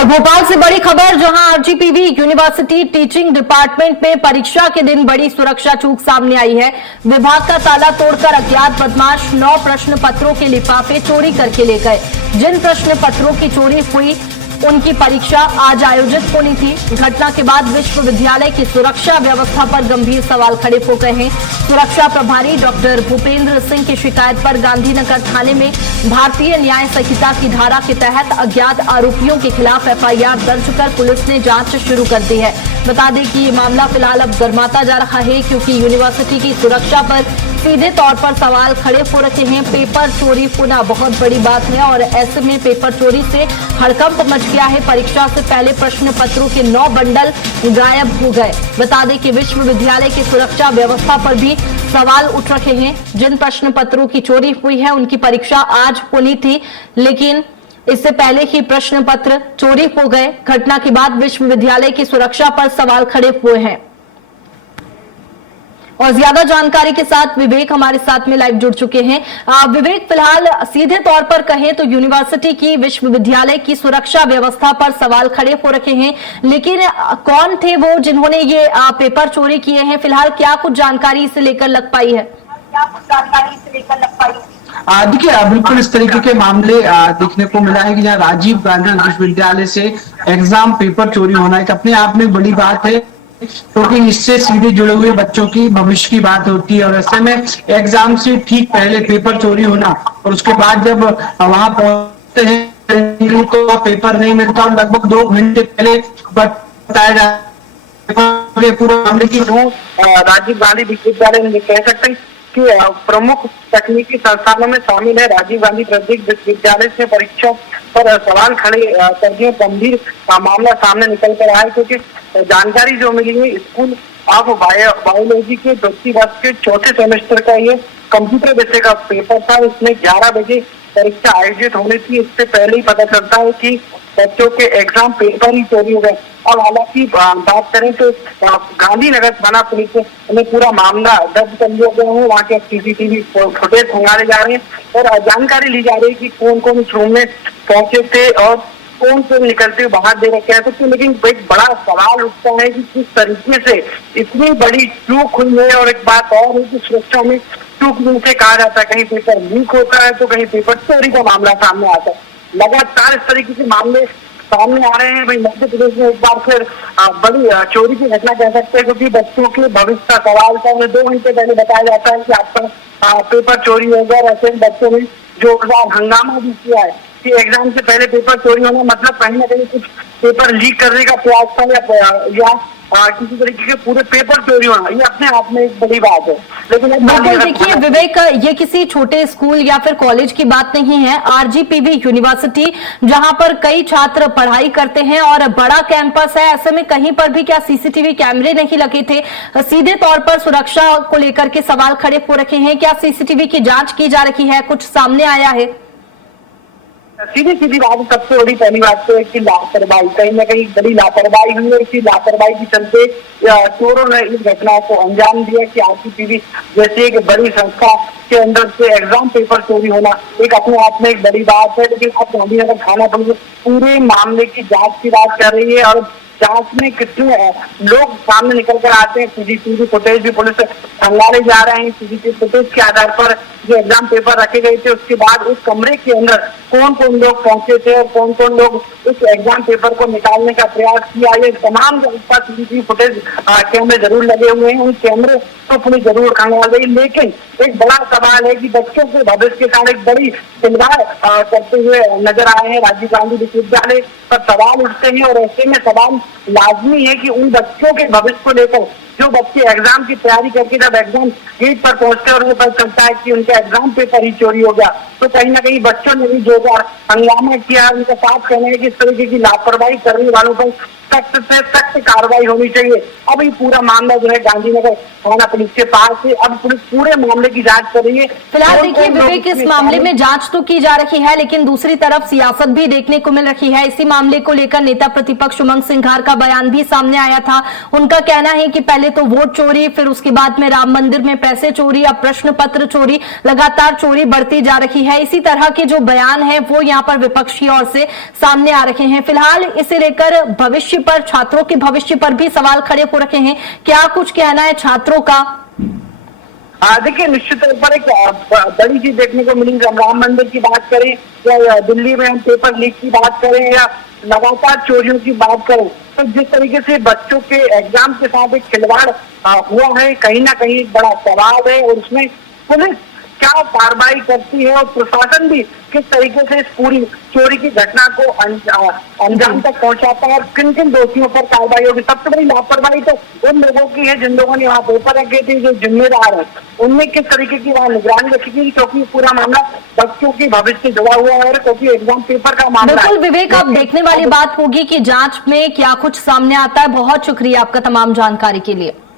और भोपाल से बड़ी खबर, जहां आरजीपीवी यूनिवर्सिटी टीचिंग डिपार्टमेंट में परीक्षा के दिन बड़ी सुरक्षा चूक सामने आई है। विभाग का ताला तोड़कर अज्ञात बदमाश 9 प्रश्न पत्रों के लिफाफे चोरी करके ले गए। जिन प्रश्न पत्रों की चोरी हुई उनकी परीक्षा आज आयोजित होनी थी। घटना के बाद विश्वविद्यालय की सुरक्षा व्यवस्था पर गंभीर सवाल खड़े हो गए हैं। सुरक्षा प्रभारी डॉक्टर भूपेंद्र सिंह की शिकायत पर गांधीनगर थाने में भारतीय न्याय संहिता की धारा के तहत अज्ञात आरोपियों के खिलाफ एफआईआर दर्ज कर पुलिस ने जांच शुरू कर दी है। बता दें कि ये मामला फिलहाल अब गर्माता जा रहा है, क्योंकि यूनिवर्सिटी की सुरक्षा पर सीधे तौर पर सवाल खड़े हो रखे हैं। पेपर चोरी होना बहुत बड़ी बात है और ऐसे में पेपर चोरी से हड़कंप मच गया है। परीक्षा से पहले प्रश्न पत्रों के 9 बंडल गायब हो गए। बता दें कि विश्वविद्यालय की सुरक्षा व्यवस्था पर भी सवाल उठ रखे हैं। जिन प्रश्न पत्रों की चोरी हुई है उनकी परीक्षा आज होनी थी, लेकिन इससे पहले ही प्रश्न पत्र चोरी हो गए। घटना के बाद विश्वविद्यालय की सुरक्षा पर सवाल खड़े हुए हैं। और ज्यादा जानकारी के साथ विवेक हमारे साथ में लाइव जुड़ चुके हैं। विवेक, फिलहाल सीधे तौर पर कहें तो यूनिवर्सिटी की विश्वविद्यालय की सुरक्षा व्यवस्था पर सवाल खड़े हो रखे हैं, लेकिन कौन थे वो जिन्होंने ये पेपर चोरी किए हैं? फिलहाल क्या कुछ जानकारी इसे लेकर लग पाई है? देखिए, बिल्कुल इस तरीके के मामले देखने को मिला है कि जहाँ राजीव गांधी विश्वविद्यालय से एग्जाम पेपर चोरी होना एक अपने आप में बड़ी बात है, क्योंकि इससे सीधे जुड़े हुए बच्चों की भविष्य की बात होती है। और ऐसे में एग्जाम से ठीक पहले पेपर चोरी होना और उसके बाद जब वहां पहुंचते हैं तो पेपर नहीं मिलता और लगभग 2 घंटे पहले बताया जाता है पूरे मामले की। राजीव गांधी विश्वविद्यालय में कह सकते हैं कि प्रमुख तकनीकी संस्थानों में शामिल है। राजीव गांधी प्रौद्योगिकी विश्वविद्यालय से परीक्षा पर सवाल खड़े कर दिए। गंभीर मामला सामने निकल कर आया, क्योंकि जानकारी जो मिली है, स्कूल ऑफ बायोलॉजी के 2वीं वर्ष के 4थे सेमेस्टर का ये कंप्यूटर विषय का पेपर था। इसमें 11 बजे परीक्षा आयोजित होनी थी। इससे पहले ही पता चलता है कि बच्चों के एग्जाम पेपर ही चोरी हो गए। और हालांकि बात करें तो गांधीनगर थाना पुलिस ने पूरा मामला दर्ज कर लिया गया है। वहाँ के सीसीटीवी फुटेज खंगाले जा रहे हैं और जानकारी ली जा रही है कि कौन कौन इस रूम में पहुंचे थे और कौन से निकलते हुए बाहर दे रखे हैं। तो लेकिन एक बड़ा सवाल उठता है कि किस तरीके से इतनी बड़ी चूक हुई है। और एक बात और है कि सुरक्षा में चूक से कहा जाता है, कहीं पेपर लीक होता है तो कहीं पेपर चोरी का मामला सामने आता है। लगातार इस तरीके के मामले सामने आ रहे हैं। भाई मध्य प्रदेश में एक बार फिर बड़ी चोरी की घटना कह सकते हैं, क्योंकि बच्चों के भविष्य का सवाल था। 2 घंटे पहले बताया जाता है कि आपका पेपर चोरी होगा और ऐसे बच्चों ने जोरदार हंगामा भी किया है कि एग्जाम से पहले पेपर चोरी होना मतलब कहीं ना कहीं कुछ पेपर लीक करने का प्रयास था या किसी तरीके के पूरे पेपर चोरी होना, ये अपने आप में एक बड़ी बात है। लेकिन देखिए विवेक, ये किसी छोटे स्कूल या फिर कॉलेज की बात नहीं है। आरजीपीवी यूनिवर्सिटी, जहां पर कई छात्र पढ़ाई करते हैं और बड़ा कैंपस है, ऐसे में कहीं पर भी क्या सीसीटीवी कैमरे नहीं लगे थे? सीधे तौर पर सुरक्षा को लेकर के सवाल खड़े हो रखे हैं। क्या सीसीटीवी की जांच की जा रही है? कुछ सामने आया है? सीधी बात, सबसे बड़ी पहली बात तो है कि लापरवाही, कहीं ना कहीं बड़ी लापरवाही हुई है। इसी लापरवाही के चलते चोरों ने इस घटनाओं को अंजाम दिया कि आरजीपीवी जैसे एक बड़ी संस्था के अंदर से एग्जाम पेपर चोरी होना एक अपने आप में एक बड़ी बात है। लेकिन अब गांधीनगर थाना पुलिस पूरे मामले की जांच की बात कर रही है और जांच में कितने लोग सामने निकल कर आते हैं, सीसीटीवी फुटेज भी पुलिस खंगाले जा रहे हैं। सीसीटीवी फुटेज के आधार पर जो एग्जाम पेपर रखे गए थे, उसके बाद उस कमरे के अंदर कौन कौन लोग पहुंचे थे और कौन कौन लोग उस एग्जाम पेपर को निकालने का प्रयास किया, ये तमाम सीसीटीवी फुटेज कैमरे जरूर लगे हुए हैं। उन कैमरे तो पुलिस जरूर खंगाल रही, लेकिन एक बड़ा सवाल है कि बच्चों के भविष्य के साथ एक बड़ी खिलवाड़ करते हुए नजर आए हैं। राजीव गांधी विश्वविद्यालय पर सवाल उठते हैं और ऐसे में सवाल लाजमी है कि उन बच्चों के भविष्य को लेकर जो बच्चे एग्जाम की तैयारी करके जब एग्जाम गेट पर पहुंचते और उन्हें पता चलता है कि उनका एग्जाम पेपर ही चोरी हो गया, तो कहीं ना कहीं बच्चों ने भी जोरदार हंगामा किया। उनका साफ कहना है कि इस तरीके की लापरवाही करने वालों पर सख्त से सख्त कार्रवाई होनी चाहिए। अब ये पूरा मामला जो है गांधीनगर थाना पुलिस के पास है, अब पुलिस पूरे मामले की जांच कर रही है। फिलहाल देखिए विवेक, इस मामले में जांच तो की जा रही है, लेकिन दूसरी तरफ सियासत भी देखने को मिल रही है। इसी मामले को लेकर नेता प्रतिपक्ष उमंग सिंघार का बयान भी सामने आया था। उनका कहना है कि पहले तो वोट चोरी, फिर उसके बाद में राम मंदिर में पैसे चोरी, अब प्रश्न पत्र चोरी, लगातार चोरी बढ़ती जा रही है। इसी तरह के जो बयान है वो यहाँ पर विपक्ष की ओर से सामने आ रहे हैं। फिलहाल इसे लेकर भविष्य पर, छात्रों के भविष्य पर भी सवाल खड़े हो रखे हैं। क्या कुछ कहना है छात्रों का? देखिए, निश्चित तौर पर एक बड़ी चीज देखने को मिली। राम मंदिर की बात करें या दिल्ली में हम पेपर लीक की बात करें या लगातार चोरियों की बात करें, तो जिस तरीके से बच्चों के एग्जाम के साथ एक खिलवाड़ हुआ है, कहीं ना कहीं एक बड़ा सवाल है। और उसमें पुलिस क्या कार्रवाई करती है और प्रशासन भी किस तरीके से इस पूरी चोरी की घटना को अंजाम तक पहुंचाता है और किन किन दोषियों पर कार्रवाई होगी। सबसे बड़ी लापरवाही तो उन लोगों की है जिन लोगों ने वहाँ पेपर रखे थे, जो जिम्मेदार है, उनने किस तरीके की वहाँ निगरानी रखी थी, क्योंकि पूरा मामला बच्चों की भविष्य से जुड़ा हुआ है, क्योंकि एग्जाम पेपर का मामला। बिल्कुल विवेक, अब देखने वाली बात होगी कि जांच में क्या कुछ सामने आता है। बहुत शुक्रिया आपका तमाम जानकारी के लिए।